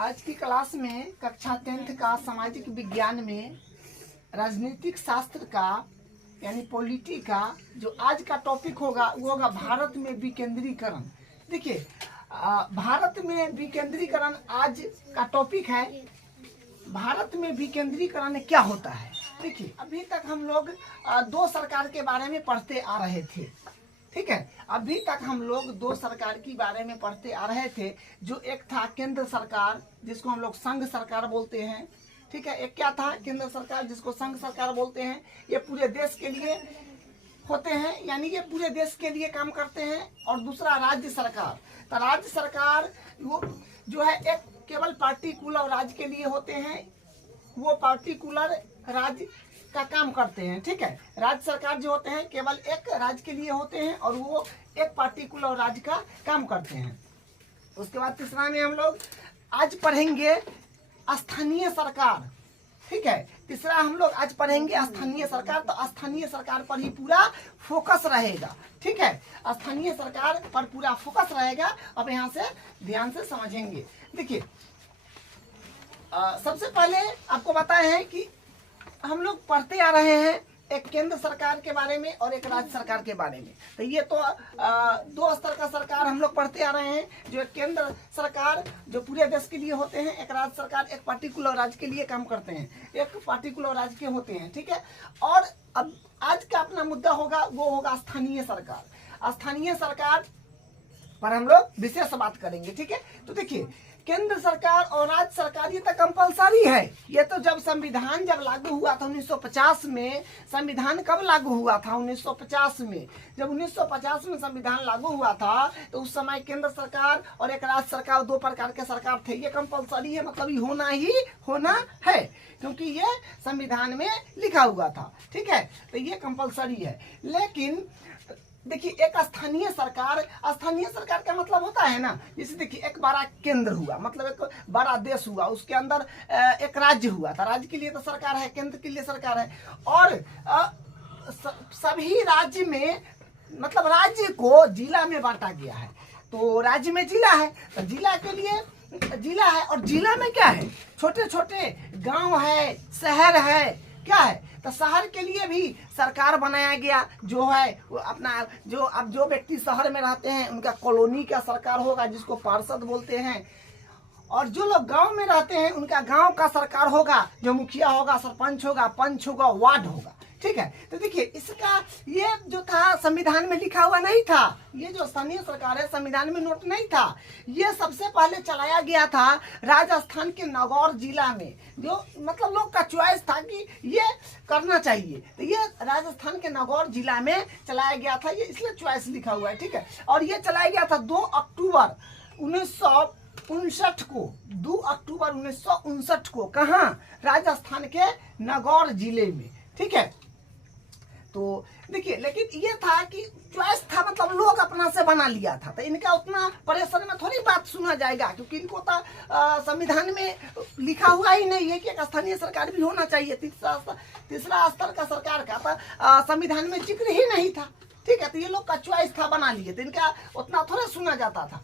आज की क्लास में कक्षा 10th का सामाजिक विज्ञान में राजनीतिक शास्त्र का यानी पॉलिटी का जो आज का टॉपिक होगा वो होगा भारत में विकेंद्रीकरण। देखिए भारत में विकेंद्रीकरण आज का टॉपिक है। भारत में विकेंद्रीकरण क्या होता है? देखिए अभी तक हम लोग दो सरकार के बारे में पढ़ते आ रहे थे, ठीक है। अभी तक हम लोग दो सरकार के बारे में पढ़ते आ रहे थे। जो एक था केंद्र सरकार जिसको हम लोग संघ सरकार बोलते हैं, ठीक है। एक क्या था? केंद्र सरकार जिसको संघ सरकार बोलते हैं। ये पूरे देश के लिए होते हैं, यानी ये पूरे देश के लिए काम करते हैं। और दूसरा राज्य सरकार। तो राज्य सरकार वो जो है एक केवल पार्टिकुलर राज्य के लिए होते हैं, वो पार्टिकुलर राज्य का काम करते हैं, ठीक है। राज्य सरकार जो होते हैं केवल एक राज्य के लिए होते हैं और वो एक पार्टिकुलर राज्य का काम करते हैं। उसके बाद तीसरा में हम लोग आज पढ़ेंगे स्थानीय सरकार, ठीक है। तीसरा हम लोग आज पढ़ेंगे स्थानीय सरकार। तो स्थानीय सरकार पर ही पूरा फोकस रहेगा, ठीक है। स्थानीय सरकार पर पूरा फोकस रहेगा। अब यहाँ से ध्यान से समझेंगे। देखिए सबसे पहले आपको बताए हैं कि हम लोग पढ़ते आ रहे हैं एक केंद्र सरकार के बारे में और एक राज्य सरकार के बारे में। तो ये तो दो स्तर का सरकार हम लोग पढ़ते आ रहे हैं। जो एक केंद्र सरकार जो पूरे देश के लिए होते हैं, एक राज्य सरकार एक पार्टिकुलर राज्य के लिए काम करते हैं, एक पार्टिकुलर राज्य के होते हैं, ठीक है। और अब आज का अपना मुद्दा होगा वो होगा स्थानीय सरकार। स्थानीय सरकार पर हम लोग विशेष बात करेंगे, ठीक है। तो देखिए केंद्र सरकार और राज्य सरकार ये तो कंपलसरी है। ये तो जब संविधान जब लागू हुआ था 1950 में, संविधान कब लागू हुआ था? 1950 में। जब 1950 में संविधान लागू हुआ था तो उस समय केंद्र सरकार और एक राज्य सरकार, दो प्रकार के सरकार थे। ये कंपलसरी है, मतलब ये होना है क्योंकि ये संविधान में लिखा हुआ था, ठीक है। तो ये कंपलसरी है। लेकिन देखिए एक स्थानीय सरकार का मतलब होता है ना, जैसे देखिए एक बड़ा केंद्र हुआ, मतलब एक बड़ा देश हुआ, उसके अंदर एक राज्य हुआ था। राज्य के लिए तो सरकार है, केंद्र के लिए सरकार है। और सभी राज्य में मतलब राज्य को जिला में बांटा गया है। तो राज्य में जिला है, तो जिला के लिए जिला है। और जिला में क्या है? छोटे छोटे गांव है, शहर है, क्या है? तो शहर के लिए भी सरकार बनाया गया। जो है वो अपना जो व्यक्ति शहर में रहते हैं उनका कॉलोनी का सरकार होगा जिसको पार्षद बोलते हैं। और जो लोग गांव में रहते हैं उनका गांव का सरकार होगा, जो मुखिया होगा, सरपंच होगा, पंच होगा, वार्ड होगा, ठीक है। तो देखिए इसका ये जो था संविधान में लिखा हुआ नहीं था। ये जो स्थानीय सरकार है संविधान में नोट नहीं था। ये सबसे पहले चलाया गया था राजस्थान के नागौर जिला में, जो मतलब लोग का चॉइस था कि ये करना चाहिए। तो ये राजस्थान के नागौर जिला में चलाया गया था, ये इसलिए चॉइस लिखा हुआ है, ठीक है। और ये चलाया गया था 2 अक्टूबर 1959 को। 2 अक्टूबर 1959 को कहाँ? राजस्थान के नागौर जिले में, ठीक है। तो देखिए लेकिन ये था कि चॉइस था, मतलब लोग अपना से बना लिया था। तो इनका उतना प्रेशर में थोड़ी बात सुना जाएगा क्योंकि इनको तो संविधान में लिखा हुआ ही नहीं है कि एक स्थानीय सरकार भी होना चाहिए। तीसरा स्तर का सरकार का था संविधान में जिक्र ही नहीं था, ठीक है। तो ये लोग का चॉइस था, बना लिए। तो इनका उतना थोड़ा सुना जाता था,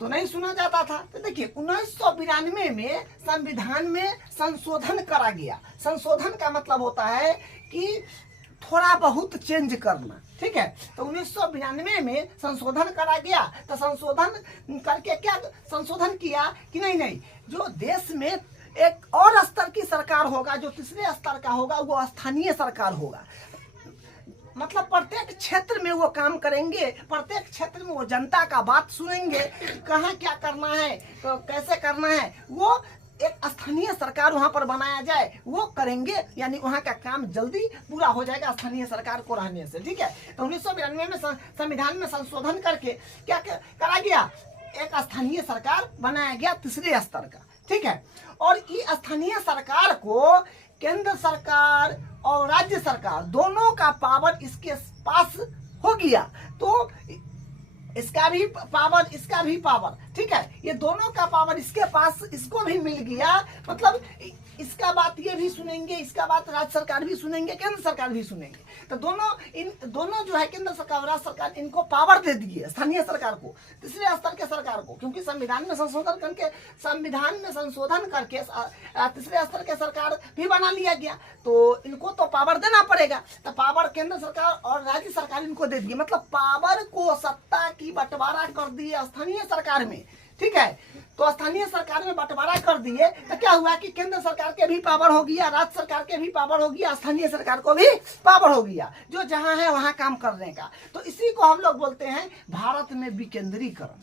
तो नहीं सुना जाता था। तो देखिए 1992 में संविधान में संशोधन करा गया। संशोधन का मतलब होता है कि थोड़ा बहुत चेंज करना, ठीक है। तो 1992 में संशोधन करा गया। तो संशोधन करके क्या संशोधन किया कि नहीं जो देश में एक और स्तर की सरकार होगा, जो तीसरे स्तर का होगा, वो स्थानीय सरकार होगा। मतलब प्रत्येक क्षेत्र में वो काम करेंगे, प्रत्येक क्षेत्र में वो जनता का बात सुनेंगे, कहाँ क्या करना है, तो कैसे करना है, वो एक स्थानीय सरकार वहां पर बनाया जाए, वो करेंगे। यानी वहां का काम जल्दी पूरा हो जाएगा स्थानीय सरकार को रहने से, ठीक है। तो 1992 में संविधान में संशोधन करके क्या करा गया? एक स्थानीय सरकार बनाया गया तीसरे स्तर का, ठीक है। और ये स्थानीय सरकार को केंद्र सरकार और राज्य सरकार दोनों का पावर इसके पास हो गया। तो इसका भी पावर, इसका भी पावर, ठीक है, ये दोनों का पावर इसके पास, इसको भी मिल गया। मतलब इसका बात ये भी सुनेंगे, इसका बात राज्य सरकार भी सुनेंगे, केंद्र सरकार भी सुनेंगे। तो इन दोनों जो है केंद्र सरकार और राज्य सरकार, इनको पावर दे दिए स्थानीय सरकार को, तीसरे स्तर के सरकार को, क्योंकि संविधान में संशोधन करके तीसरे स्तर के सरकार भी बना लिया गया। तो इनको तो पावर देना पड़ेगा। तो पावर केंद्र सरकार और राज्य सरकार इनको दे दिए, मतलब पावर को, सत्ता की बंटवारा कर दिए स्थानीय सरकार में। ठीक है, तो स्थानीय सरकार में बंटवारा कर दिए तो क्या हुआ कि केंद्र सरकार के भी पावर हो गया, राज्य सरकार के भी पावर हो गया, स्थानीय सरकार को भी पावर हो गया, जो जहां है वहां काम करने का। तो इसी को हम लोग बोलते हैं भारत में विकेंद्रीकरण।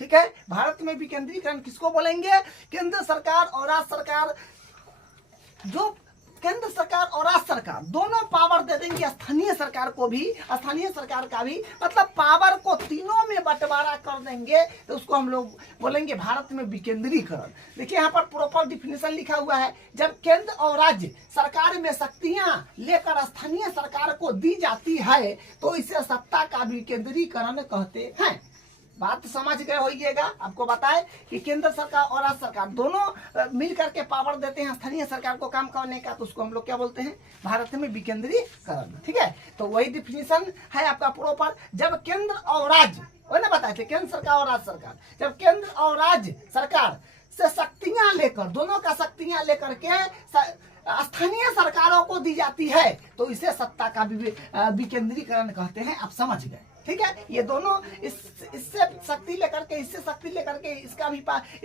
ठीक है, भारत में विकेंद्रीकरण किसको बोलेंगे? केंद्र सरकार और राज्य सरकार, जो केंद्र सरकार और राज्य सरकार दोनों पावर दे देंगे स्थानीय सरकार को भी, स्थानीय सरकार का भी, मतलब पावर को तीनों में बंटवारा कर देंगे। तो उसको हम लोग बोलेंगे भारत में विकेंद्रीकरण। देखिए यहाँ पर प्रॉपर डिफिनेशन लिखा हुआ है। जब केंद्र और राज्य सरकार में शक्तियां लेकर स्थानीय सरकार को दी जाती है तो इसे सत्ता का विकेंद्रीकरण कहते हैं। बात समझ गए होइएगा। आपको बताए कि केंद्र सरकार और राज्य सरकार दोनों मिल करके पावर देते हैं स्थानीय सरकार को काम करने का, तो उसको हम लोग क्या बोलते हैं? भारत में विकेंद्रीकरण। ठीक है, तो वही डिफिनेशन है आपका प्रॉपर। जब केंद्र और राज्य, वो ना बताए थे, केंद्र सरकार और राज्य सरकार, जब केंद्र और राज्य सरकार से शक्तियां लेकर, दोनों का शक्तियां लेकर के स्थानीय सरकारों को दी जाती है तो इसे सत्ता का विकेंद्रीकरण कहते हैं। आप समझ गए? ठीक है, ये दोनों इससे शक्ति लेकर के, इससे शक्ति लेकर के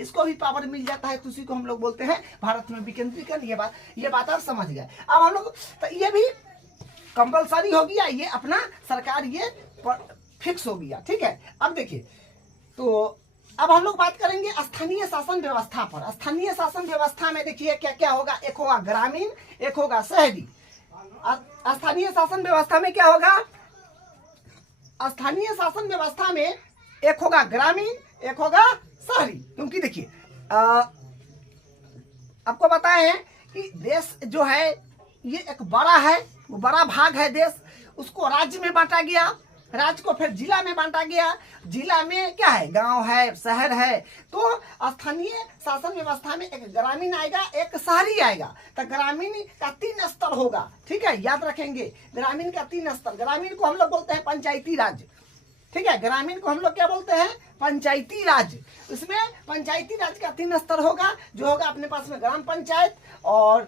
इसको भी पावर मिल जाता है, तो उसी को हम लोग बोलते हैं भारत में विकेंद्रीकरण। ये बात आप समझ गए। अब हम लोग तो ये भी कंपलसरी हो गया, ये अपना सरकार ये फिक्स हो गया। ठीक है, अब देखिए, तो अब हम लोग बात करेंगे स्थानीय शासन व्यवस्था पर। स्थानीय शासन व्यवस्था में देखिए क्या क्या होगा। एक होगा ग्रामीण, एक होगा शहरी। स्थानीय शासन व्यवस्था में क्या होगा? स्थानीय शासन व्यवस्था में एक होगा ग्रामीण, एक होगा शहरी। क्योंकि देखिए आपको बताए हैं कि देश जो है ये एक बड़ा है, वो बड़ा भाग है देश, उसको राज्य में बांटा गया, राज्य को फिर जिला में बांटा गया, जिला में क्या है? गांव है, शहर है। तो स्थानीय शासन व्यवस्था में एक ग्रामीण आएगा, एक शहरी आएगा। तो ग्रामीण का 3 स्तर होगा। ठीक है, याद रखेंगे, ग्रामीण का 3 स्तर। ग्रामीण को हम लोग बोलते हैं पंचायती राज। ठीक है, ग्रामीण को हम लोग क्या बोलते हैं? पंचायती राज। उसमें पंचायती राज का 3 स्तर होगा, जो होगा अपने पास में ग्राम पंचायत और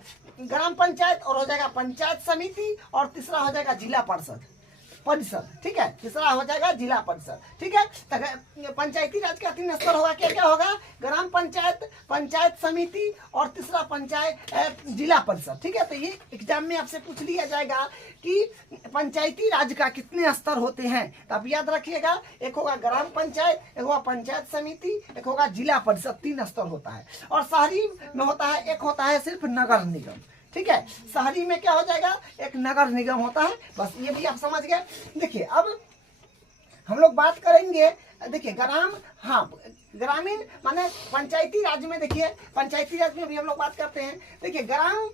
हो जाएगा पंचायत समिति, और तीसरा हो जाएगा जिला परिषद। ठीक है, तीसरा हो जाएगा जिला परिषद। ठीक है, तो पंचायती राज का 3 स्तर होगा। क्या क्या होगा? ग्राम पंचायत, पंचायत समिति और तीसरा पंचायत जिला परिषद। ठीक है, तो ये एग्जाम में आपसे पूछ लिया जाएगा कि पंचायती राज का कितने स्तर होते हैं। तो आप याद रखिएगा, एक होगा ग्राम पंचायत, एक होगा पंचायत समिति, एक होगा जिला परिषद। 3 स्तर होता है। और शहरी में होता है, एक होता है सिर्फ नगर निगम। ठीक है, शहरी में क्या हो जाएगा? एक नगर निगम होता है। बस ये भी आप समझ गए। देखिए अब हम लोग बात करेंगे, देखिए ग्रामीण माने पंचायती राज में। देखिए पंचायती राज में भी हम लोग बात करते हैं। देखिए ग्राम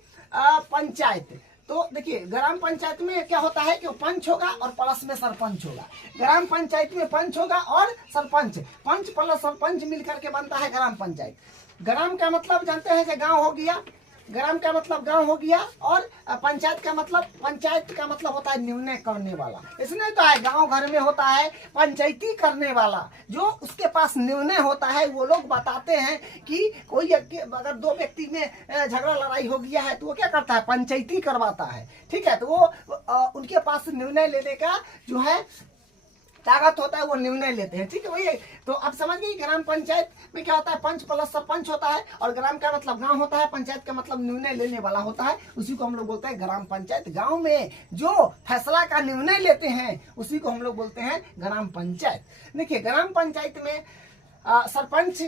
पंचायत, तो देखिए ग्राम पंचायत में क्या होता है कि पंच होगा और प्लस में सरपंच होगा। ग्राम पंचायत में पंच होगा और सरपंच, पंच प्लस सरपंच मिलकर के बनता है ग्राम पंचायत। ग्राम का मतलब जानते हैं कि गांव हो गया, ग्राम का मतलब गांव हो गया, और पंचायत का मतलब होता है निर्णय करने वाला। इसमें तो है गांव घर में होता है पंचायती करने वाला, जो उसके पास निर्णय होता है। वो लोग बताते हैं कि कोई अगर 2 व्यक्ति में झगड़ा लड़ाई हो गया है तो वो क्या करता है? पंचायती करवाता है। ठीक है, तो वो उनके पास निर्णय लेने का जो है ताकत होता है, वो निर्णय लेते हैं। ठीक है, वही। तो आप समझ गए ग्राम पंचायत में क्या होता है? पंच प्लस सरपंच होता है, और ग्राम का मतलब गांव होता है, पंचायत का मतलब निर्णय लेने वाला होता है। उसी को हम लोग बोलते हैं ग्राम पंचायत। गांव में जो फैसला का निर्णय लेते हैं उसी को हम लोग बोलते हैं ग्राम पंचायत। देखिए ग्राम पंचायत में सरपंच,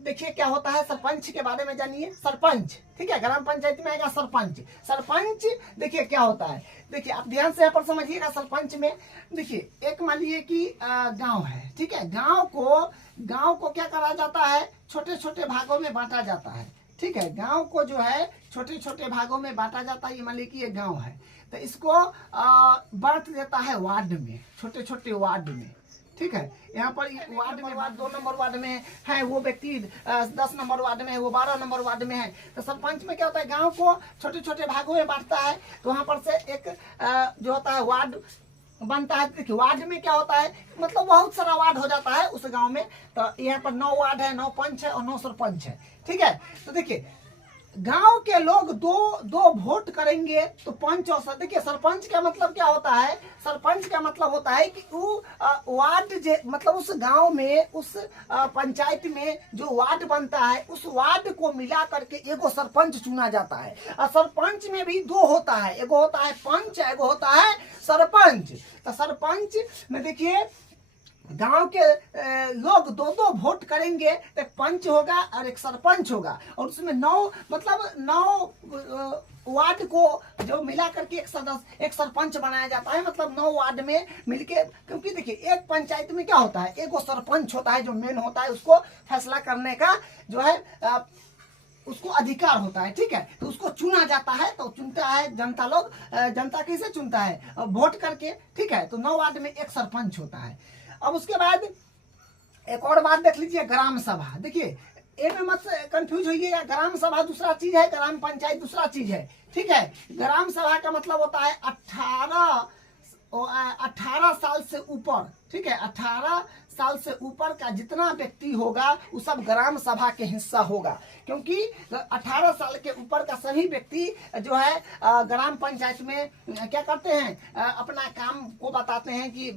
देखिए क्या होता है? सरपंच के बारे में जानिए। सरपंच, ठीक है, ग्राम पंचायत में आएगा सरपंच। सरपंच देखिए क्या होता है, देखिए आप ध्यान से यहाँ पर समझिएगा। सरपंच में देखिए, एक मान लीजिए कि गांव है। ठीक है, गांव को क्या करा जाता है? छोटे छोटे भागों में बांटा जाता है। ठीक है, गांव को जो है छोटे छोटे भागों में बांटा जाता है। ये मान लीजिए कि ये गांव है, तो इसको बांट देता है वार्ड में, छोटे छोटे वार्ड में। ठीक है। यहाँ पर वार्ड में 2 नंबर वार्ड में है वो व्यक्ति, 10 नंबर वार्ड में है वो, 12 नंबर वार्ड में है। तो सरपंच में क्या होता है, गांव को छोटे छोटे भागों में बांटता है। तो वहाँ पर से एक जो होता है वार्ड बनता है। देखिए वार्ड में क्या होता है, मतलब बहुत सारा वार्ड हो जाता है उस गांव में। तो यहाँ पर 9 वार्ड है, 9 पंच है और 9 सरपंच है, ठीक है। तो देखिए गांव के लोग दो वोट करेंगे तो पंच और देखिए सरपंच का मतलब क्या होता है, सरपंच का मतलब होता है कि वो वार्ड मतलब उस गांव में, उस पंचायत में जो वार्ड बनता है उस वार्ड को मिला करके एगो सरपंच चुना जाता है। और सरपंच में भी 2 होता है, एगो होता है पंच, एगो होता है सरपंच। तो सरपंच में देखिए गांव के लोग 2 वोट करेंगे, तो एक पंच होगा और एक सरपंच होगा। और उसमें 9 वार्ड को जो मिला करके एक सरपंच बनाया जाता है। मतलब 9 वार्ड में मिलके, क्योंकि देखिए एक पंचायत में क्या होता है, एक वो सरपंच होता है जो मेन होता है, उसको फैसला करने का जो है उसको अधिकार होता है, ठीक है। तो उसको चुना जाता है, तो चुनता है जनता लोग। जनता कैसे चुनता है, वोट करके, ठीक है। तो 9 वार्ड में एक सरपंच होता है। अब उसके बाद एक और बात देख लीजिए, ग्राम सभा। देखिए इनमें मत कंफ्यूज होइएगा, ग्राम सभा दूसरा चीज है, ग्राम पंचायत दूसरा चीज है, ठीक है। ग्राम सभा का मतलब होता है 18 साल से ऊपर, ठीक है। 18 साल से ऊपर का जितना व्यक्ति होगा वो सब ग्राम सभा के हिस्सा होगा। क्योंकि 18 साल के ऊपर का सभी व्यक्ति जो है ग्राम पंचायत में क्या करते हैं, अपना काम को बताते हैं कि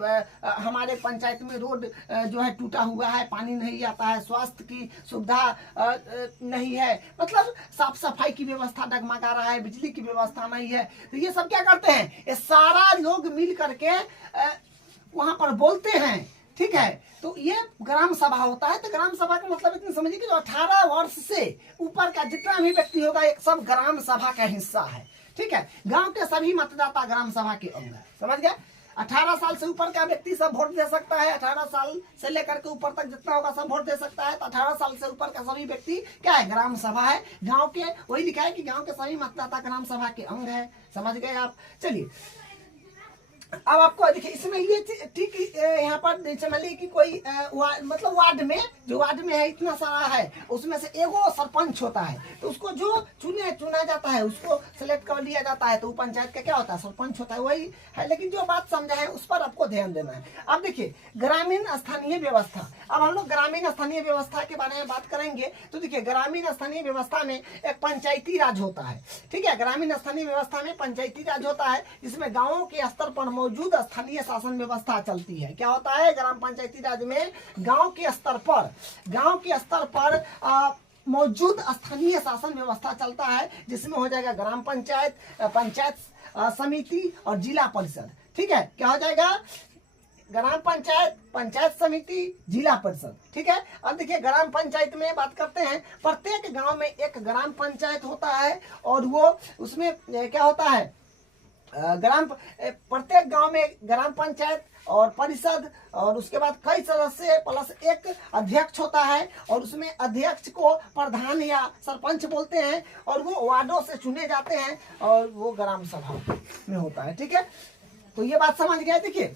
हमारे पंचायत में रोड जो है टूटा हुआ है, पानी नहीं आता है, स्वास्थ्य की सुविधा नहीं है, मतलब साफ सफाई की व्यवस्था डगमगा रहा है, बिजली की व्यवस्था नहीं है। तो ये सब क्या करते हैं, ये सारा लोग मिल करके वहां पर बोलते हैं, ठीक है। तो ये ग्राम सभा होता है। तो ग्राम सभा का मतलब इतनी समझिए कि जो 18 वर्ष से ऊपर का जितना भी व्यक्ति होगा एक सब ग्राम सभा का हिस्सा है, ठीक है। गांव के सभी मतदाता ग्राम सभा के अंग है, समझ गए। 18 साल से ऊपर का व्यक्ति सब वोट दे सकता है, 18 साल से लेकर के ऊपर तक जितना होगा सब वोट दे सकता है। तो 18 साल से ऊपर का सभी व्यक्ति क्या है, ग्राम सभा है। गांव के वही लिखा है कि गांव के सभी मतदाता ग्राम सभा के अंग है, समझ गए आप। चलिए अब आपको देखिए इसमें ये ठीक यहाँ पर समझिए कि कोई मतलब वार्ड में, जो वार्ड में है इतना सारा है, उसमें से एगो सरपंच होता है। तो उसको जो चुना जाता है उसको सिलेक्ट कर लिया जाता है। तो वो पंचायत का क्या होता है, सरपंच होता है, वही है। लेकिन जो बात समझा है उस पर आपको ध्यान देना है। अब देखिए ग्रामीण स्थानीय व्यवस्था, अब हम लोग ग्रामीण स्थानीय व्यवस्था के बारे में बात करेंगे। तो देखिए ग्रामीण स्थानीय व्यवस्था में एक पंचायती राज होता है, ठीक है। ग्रामीण स्थानीय व्यवस्था में पंचायती राज होता है, जिसमें गाँवों के स्तर पर मौजूद स्थानीय शासन व्यवस्था चलती है। क्या होता है, ग्राम पंचायती राज में गांव के स्तर पर मौजूद स्थानीय शासन व्यवस्था चलता है, जिसमें हो जाएगा ग्राम पंचायत, पंचायत समिति और जिला परिषद, ठीक है। क्या हो जाएगा, ग्राम पंचायत, पंचायत समिति, जिला परिषद, ठीक है। अब देखिए ग्राम पंचायत में बात करते हैं, प्रत्येक गांव में एक ग्राम पंचायत होता है। और वो उसमें क्या होता है, प्रत्येक गांव में ग्राम पंचायत और परिषद, और उसके बाद कई सदस्य प्लस एक अध्यक्ष होता है। और उसमें अध्यक्ष को प्रधान या सरपंच बोलते हैं, और वो वार्डों से चुने जाते हैं, और वो ग्राम सभा में होता है, ठीक है। तो ये बात समझ गए। देखिए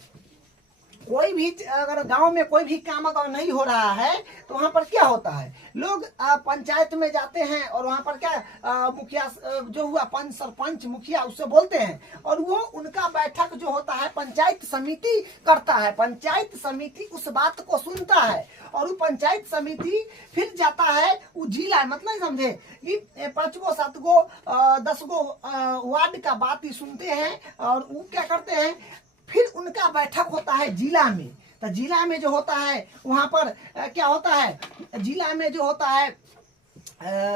कोई भी अगर गांव में कोई भी काम अगर नहीं हो रहा है तो वहां पर क्या होता है, लोग पंचायत में जाते हैं और वहां पर क्या मुखिया जो हुआ पंच, सरपंच, मुखिया, उससे बोलते हैं। और वो उनका बैठक जो होता है पंचायत समिति करता है। पंचायत समिति उस बात को सुनता है, और वो पंचायत समिति फिर जाता है वो जिला, मतलब समझे कि 5 गो 7 गो 10 गो वार्ड का बात ही सुनते हैं। और वो क्या करते हैं, फिर उनका बैठक होता है जिला में। तो जिला में जो होता है वहां पर क्या होता है, जिला में जो होता है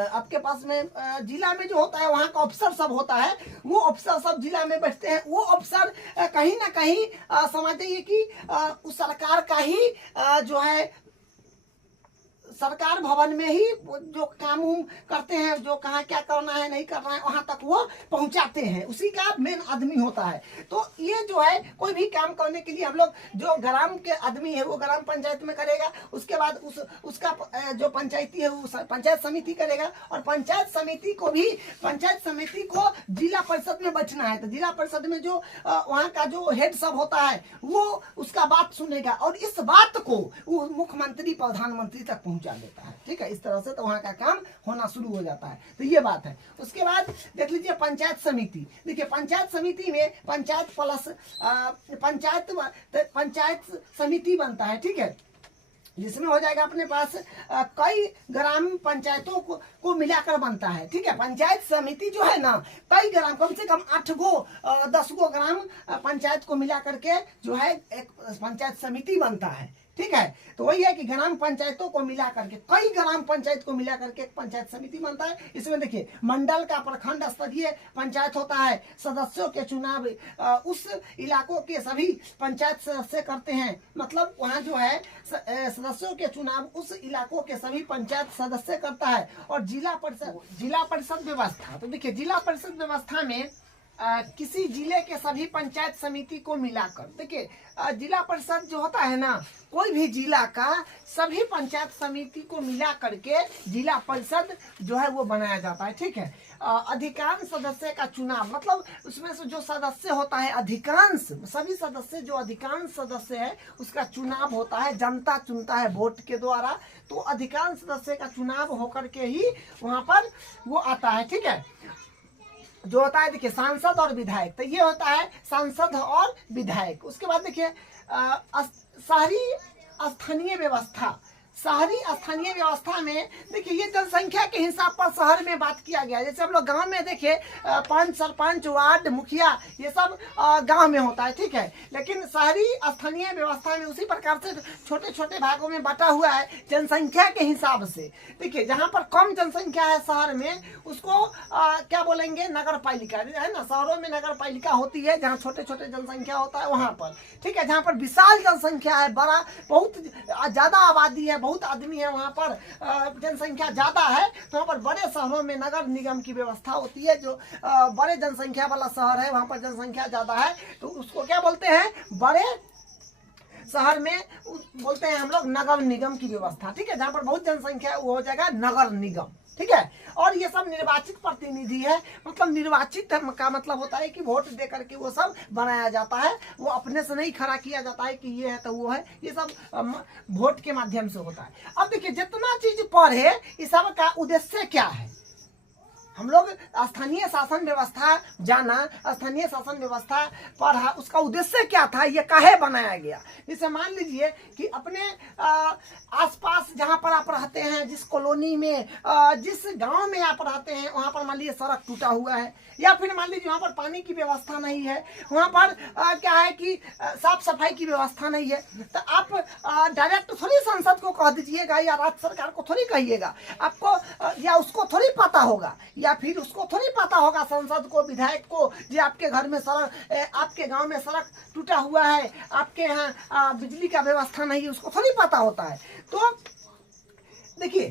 आपके पास में जिला में जो होता है वहां का अफसर सब होता है। वो अफसर सब जिला में बैठते हैं। वो अफसर कहीं ना कहीं समझ जाइए कि उस सरकार का ही जो है सरकार भवन में ही जो काम उम करते हैं, जो कहाँ क्या करना है नहीं करना है वहां तक वो पहुंचाते हैं, उसी का मेन आदमी होता है। तो ये जो है कोई भी काम करने के लिए हम लोग, जो ग्राम के आदमी है वो ग्राम पंचायत में करेगा, उसके बाद उसका जो पंचायती है वो पंचायत समिति करेगा, और पंचायत समिति को जिला परिषद में बैठना है। तो जिला परिषद में जो वहाँ का जो हेड सब होता है वो उसका बात सुनेगा, और इस बात को वो मुख्यमंत्री प्रधानमंत्री तक पहुंचा देता है। ठीक है, इस तरह से तो वहाँ का काम होना शुरू हो जाता है। तो ये बात है। उसके बाद देख लीजिए पंचायत समिति। देखिए पंचायत समिति में पंचायत प्लस पंचायत समिति बनता है। ठीक है, जिसमें हो जाएगा अपने पास कई ग्राम पंचायतों को मिलाकर बनता है। ठीक है, पंचायत समिति जो है ना, कई ग्राम, कम से कम 8 गो 10 गो ग्राम पंचायत को मिला करके जो है एक पंचायत समिति बनता है। ठीक है, तो वही है कि ग्राम पंचायतों को मिला करके, कई ग्राम पंचायत को मिला करके एक पंचायत समिति बनता है। इसमें देखिए मंडल का प्रखंड स्तरीय पंचायत होता है, सदस्यों के चुनाव उस इलाकों के सभी पंचायत सदस्य करते हैं। मतलब वहाँ जो है सदस्यों के चुनाव उस इलाकों के सभी पंचायत सदस्य करता है। और जिला परिषद व्यवस्था, तो देखिए जिला परिषद व्यवस्था में किसी जिले के सभी पंचायत समिति को मिलाकर, देखिए जिला परिषद जो होता है ना, कोई भी जिला का सभी पंचायत समिति को मिला करके जिला परिषद जो है वो बनाया जाता है। ठीक है, अधिकांश सदस्य का चुनाव, मतलब उसमें से जो सदस्य होता है, अधिकांश सभी सदस्य, जो अधिकांश सदस्य है उसका चुनाव होता है, जनता चुनता है वोट के द्वारा। तो अधिकांश सदस्य का चुनाव होकर के ही वहाँ पर वो आता है। ठीक है, जो होता है देखिए सांसद और विधायक, तो ये होता है सांसद और विधायक। उसके बाद देखिए शहरी स्थानीय व्यवस्था। शहरी स्थानीय व्यवस्था में देखिए ये जनसंख्या के हिसाब पर शहर में बात किया गया। जैसे हम लोग गांव में देखिए पंच, सरपंच, वार्ड, मुखिया, ये सब गांव में होता है। ठीक है, लेकिन शहरी स्थानीय व्यवस्था में उसी प्रकार से छोटे छोटे भागों में बटा हुआ है जनसंख्या के हिसाब से। देखिए जहाँ पर कम जनसंख्या है शहर में, उसको क्या बोलेंगे, नगर पालिका है ना। शहरों में नगर पालिका होती है जहाँ छोटे छोटे जनसंख्या होता है वहाँ पर। ठीक है, जहाँ पर विशाल जनसंख्या है, बड़ा बहुत ज्यादा आबादी है, बहुत आदमी है, वहाँ पर जनसंख्या ज्यादा है, तो वहाँ पर बड़े शहरों में नगर निगम की व्यवस्था होती है। जो बड़े जनसंख्या वाला शहर है वहाँ पर जनसंख्या ज्यादा है, तो उसको क्या बोलते हैं, बड़े शहर में बोलते हैं हम लोग नगर निगम की व्यवस्था। ठीक है, जहाँ पर बहुत जनसंख्या है वो हो जाएगा नगर निगम। ठीक है, और ये सब निर्वाचित प्रतिनिधि है, मतलब निर्वाचित का मतलब होता है कि वोट दे करके वो सब बनाया जाता है। वो अपने से नहीं खड़ा किया जाता है कि ये है तो वो है, ये सब वोट के माध्यम से होता है। अब देखिए जितना चीज पढ़े, इस सब का उद्देश्य क्या है। हम लोग स्थानीय शासन व्यवस्था जाना, स्थानीय शासन व्यवस्था पढ़ा, उसका उद्देश्य क्या था, ये काहे बनाया गया। जैसे मान लीजिए कि अपने आसपास जहाँ पर आप रहते हैं, जिस कॉलोनी में, जिस गांव में आप रहते हैं, वहाँ पर मान लीजिए सड़क टूटा हुआ है, या फिर मान लीजिए वहाँ पर पानी की व्यवस्था नहीं है, वहाँ पर क्या है कि साफ सफाई की व्यवस्था नहीं है, तो आप डायरेक्ट थोड़ी संसद को कह दीजिएगा या राज्य सरकार को थोड़ी कहिएगा। आपको या उसको थोड़ी पता होगा, या फिर उसको थोड़ी पता होगा संसद को, विधायक को, जो आपके घर में सड़क, आपके गांव में सड़क टूटा हुआ है, आपके यहाँ बिजली का व्यवस्था नहीं है, उसको थोड़ी पता होता है। तो देखिए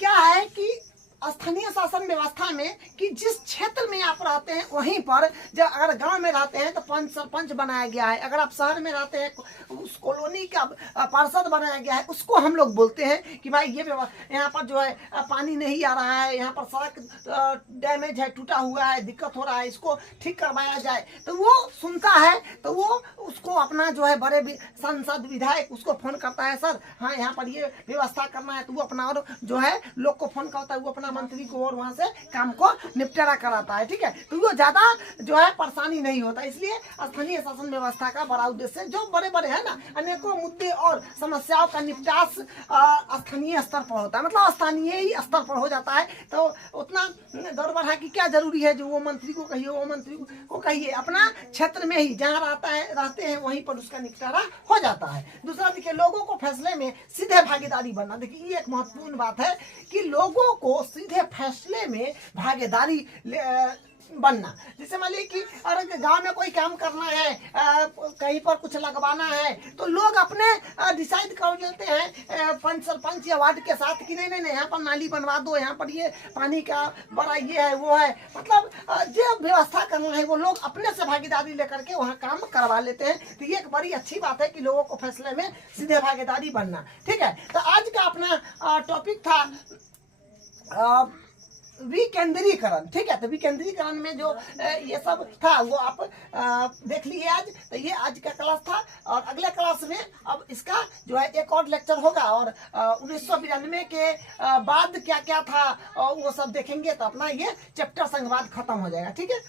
क्या है कि स्थानीय शासन व्यवस्था में कि जिस क्षेत्र में आप रहते हैं वहीं पर, जब अगर गांव में रहते हैं तो पंच सरपंच बनाया गया है, अगर आप शहर में रहते हैं उस कॉलोनी का पार्षद बनाया गया है, उसको हम लोग बोलते हैं कि भाई ये यहाँ पर जो है पानी नहीं आ रहा है, यहाँ पर सड़क डैमेज है, टूटा हुआ है, दिक्कत हो रहा है, इसको ठीक करवाया जाए। तो वो सुनता है, तो वो उसको अपना जो है बड़े सांसद विधायक उसको फोन करता है, सर हाँ यहाँ पर ये व्यवस्था करना है, तो वो अपना और जो है लोग को फोन करता है, वो अपना मंत्री को और वहां से काम को निपटारा कराता है। ठीक है, तो वो ज्यादा जो है परेशानी नहीं होता। इसलिए स्थानीय शासन व्यवस्था का बड़ा उद्देश्य जो बड़े बड़े है ना अनेकों मुद्दे और समस्याओं का निपटास स्थानीय स्तर पर होता है, मतलब स्थानीय ही स्तर पर हो जाता है। तो उतना दौड़ बढ़ा की क्या जरूरी है जो वो मंत्री को कहिए, वो मंत्री को कहिए, अपना क्षेत्र में ही जहाँ रहते हैं वहीं पर उसका निपटारा हो जाता है। दूसरा देखिए लोगों को फैसले में सीधे भागीदारी बनना। देखिए ये एक महत्वपूर्ण बात है कि लोगों को सीधे फैसले में भागीदारी बनना। जैसे मान लीजिए कि अगर गांव में कोई काम करना है, कहीं पर कुछ लगवाना है, तो लोग अपने डिसाइड कर लेते हैं पंच सरपंच या वार्ड के साथ कि नहीं नहीं नहीं यहाँ पर नाली बनवा दो, यहाँ पर ये पानी का बड़ा ये है वो है, मतलब जो व्यवस्था करना है वो लोग अपने से भागीदारी लेकर के वहाँ काम करवा लेते हैं। तो ये एक बड़ी अच्छी बात है कि लोगों को फैसले में सीधे भागीदारी बनना। ठीक है, तो आज का अपना टॉपिक था विकेंद्रीकरण। ठीक है, तो विकेंद्रीकरण में जो ये सब था वो आप देख लिए आज। तो ये आज का क्लास था, और अगले क्लास में अब इसका जो है एक और लेक्चर होगा, और 1992 के बाद क्या क्या था वो सब देखेंगे। तो अपना ये चैप्टर संघवाद खत्म हो जाएगा। ठीक है।